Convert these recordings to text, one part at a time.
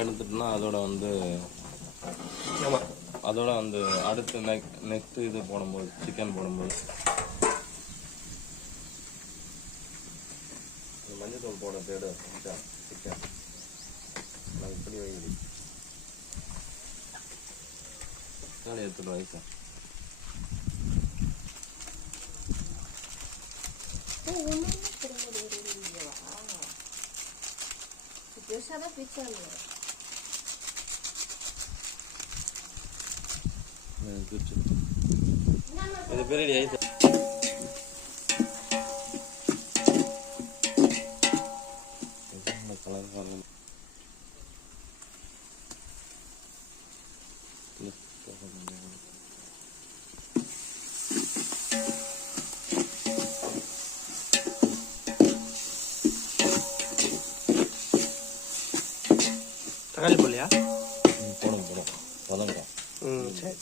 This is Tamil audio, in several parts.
எடுத்துட்டோம்னா அதோட வந்து அதோட வந்து அடுத்து நெக்ஸ்ட் இது போடும்போது சிக்கன் போடும்போது மஞ்சள் போட தேடு சிக்கன் நான் இப்படி வைக்கிறேன் எடுத்துட்டு வை சார் இது பெரிய ஐஸ் கலர் பாருங்க தக்காளி போடலையா? போடும் வதங்க. சரி.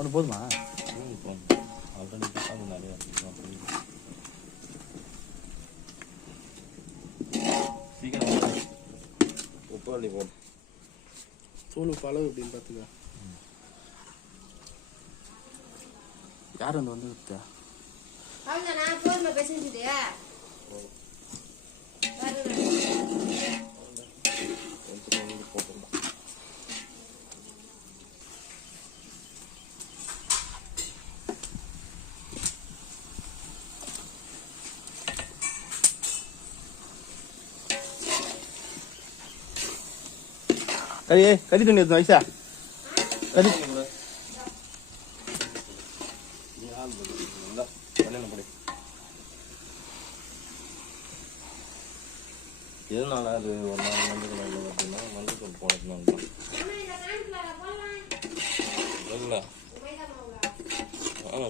ஒன்று போதுமா? ஆல்ரெடி நிறைய சீக்கிரம் உப்பு அள்ளி போடும் தூள் உப்பு அளவு எப்படின்னு பார்த்துக்க. யார் வந்து விட்டா கறி தண்ணி எடுத்து வைசா. கறி எதனால அது ஒரு நாள் மஞ்சள் பார்த்தீங்கன்னா மஞ்சள் போனதுனால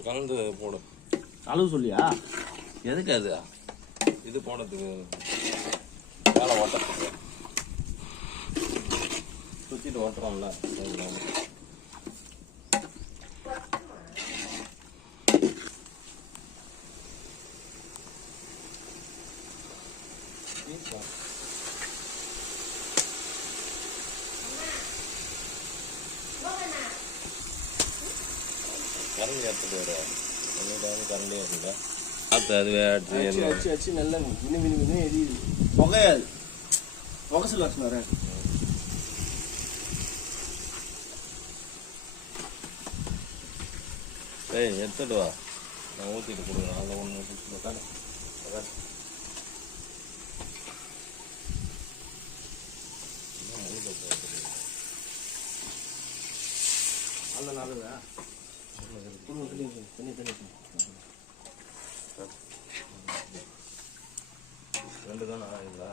கலந்து போடும். அளவு சொல்லியா? எதுக்கு அது இது போனதுக்கு வேலை ஓட்டத்துக்கு சுற்றிட்டு ஓட்டுறோம்ல. கரண்டி எடுத்துட்டு வர கரண்டி இருக்குல்ல அதுவே அடிச்சு நல்லா வினு எரியுது. புகையாது புகை சொல்லாச்சு வரேன். ஏய் எடுத்துட்டு வா நான் ஊற்றிட்டு கொடுக்குறேன். அதில் ஒன்று அந்த நல்லதா ரெண்டு தான் ஆகுங்களா?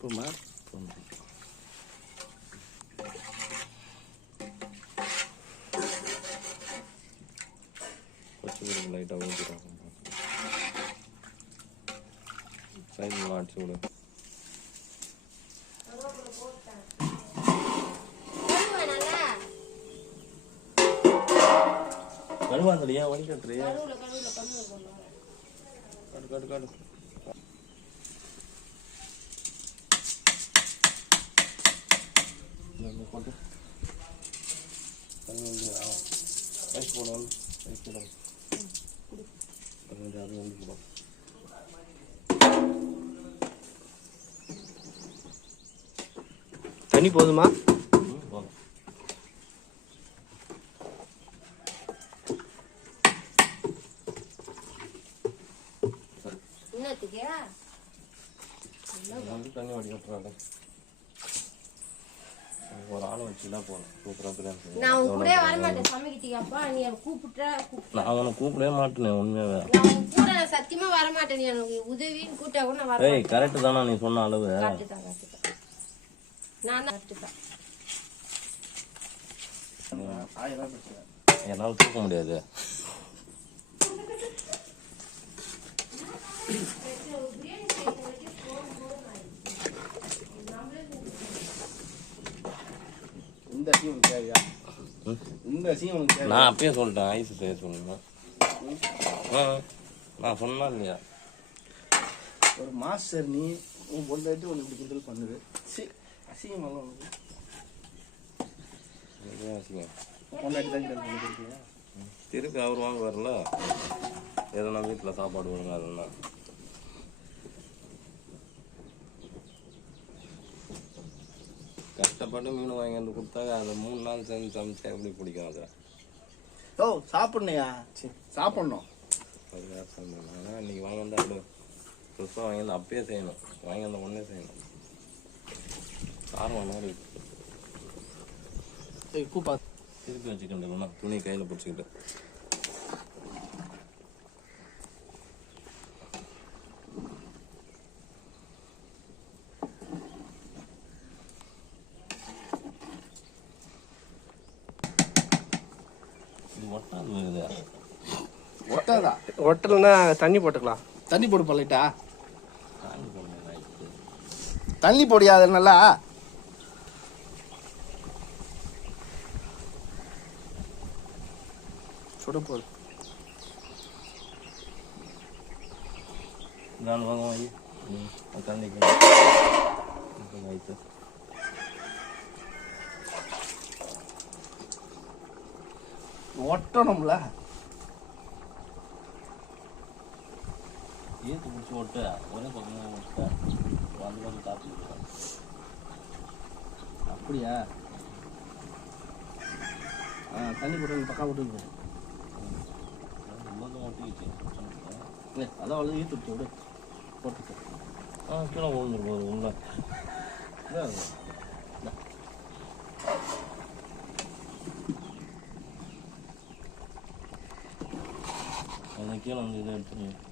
போமா பச்சை லைட்டாக ஊற்றிடுவாங்க. சைடில் அடிச்சு விடு. கருவாந்தடி ஏன் வண்டி கட்டுறியா? காட்டு போட்டு ரைஸ் போடணும். அது வந்து போடும். தண்ணி போதுமா? நானும் வச்சுதான் போனேன் சூப்பரா பிரியாணி. நான் உன் கூட வரமாட்டேன் சமைக்கிறதுக்கப்பா. நீ எனக்கு கூப்பிட்டா நான் உன்னை கூப்பிடவே மாட்டேன் உண்மையாவே. நான் உன் கூட நான் சத்தியமா வரமாட்டேன். நீ எனக்கு உதவின்னு கூப்பிட்டா கூட நான் வரமாட்டேன். ஏய் கரெக்ட் தானா நீ சொன்ன அளவு? கரெக்ட் தான். நான் தான் கரெக்ட் தான். என்னால தூக்க முடியாது. இந்த அசியம் உனக்கு தேவையா? இந்த அசியம் உனக்கு தேவையா? நான் அப்பயே சொல்லிட்டேன் ஐஸ் செய்ய சொல்லுங்க. நான் சொன்னா இல்லையா ஒரு மாஸ்டர் நீ உன் பொண்டாட்டி உனக்கு இப்படி கிண்டல் பண்ணுது. சரி அசிங்கம் எல்லாம் உனக்கு அசிங்கம். பொண்டாட்டி தான் கிண்டல் பண்ணிருக்கியா? திருப்பி அவர் வாங்க வரல எதனா வீட்டில் சாப்பாடு ஒழுங்கா அதுன்னா கஷ்டப்பட்டு மீன் வாங்கி வந்து கொடுத்தாங்க. அதை 3 நாள் சேர்ந்து சமைச்சா எப்படி பிடிக்கும் அதை? ஓ சாப்பிட்ணையா? சாப்பிட்ணும். அது வேறு சொன்னேன். ஆனால் இன்னைக்கு வாங்க வந்து அப்படி புதுசாக வாங்கி வந்து அப்பயே செய்யணும். வாங்கி வந்த உடனே செய்யணும். காரம் மாதிரி உப்பு பார்த்து திருப்பி வச்சுக்கிட்டு துணி கையில் பிடிச்சிக்கிட்டு ஒட்டாது வருது. ஒட்டாதா? ஒட்டலைன்னா தண்ணி போட்டுக்கலாம். தண்ணி போடு பல்லிட்டா. காஞ்சி போடணும் ஆயிடுச்சு. தண்ணி போடியாது நல்லா. சுட போடு. நான் வாங்க வாங்கி தண்ணிக்கு ஆயிடுச்சு. ஒட்டணும்ல. ஏற்று பிடிச்சி ஓட்டு ஒரே பக்கமாக ஓட்டு வந்து வந்து காப்பிட்டு. அப்படியா? தண்ணி போட்டு பக்கா போட்டு ரொம்ப ஓட்டிக்கிச்சு. அதான் அவ்வளோ ஈர்த்து விடு போட்டுட்டு. கீழே விழுந்துருப்போம் உள்ள. அந்த கீழே வந்து இதை எடுத்து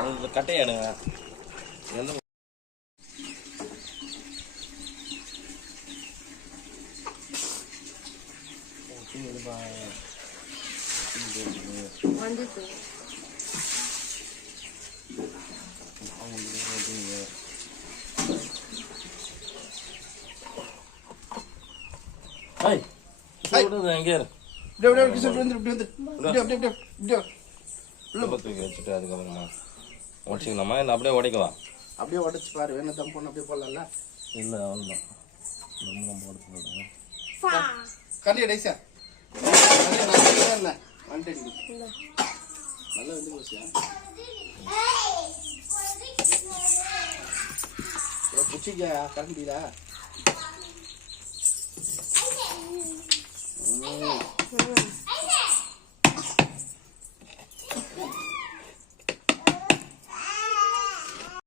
அது கட்டையாடுங்க. எந்த வந்துச்சு. எங்கே தூக்கி வச்சுட்டு அதுக்கப்புறமா உடச்சிக்கலாமா இல்லை அப்படியே உடைக்கவா? அப்படியே உடச்சு பாரு. வேணும் தம் பொண்ணு அப்படியே போடலாம்ல. இல்லை அவ்வளோதான் நம்மளும் போட சொல்லுங்க. கண்டிப்பா டைஸா வந்துட்டு நல்லா வந்து போச்சியா? பிடிச்சிக்கா கரண்டிடா.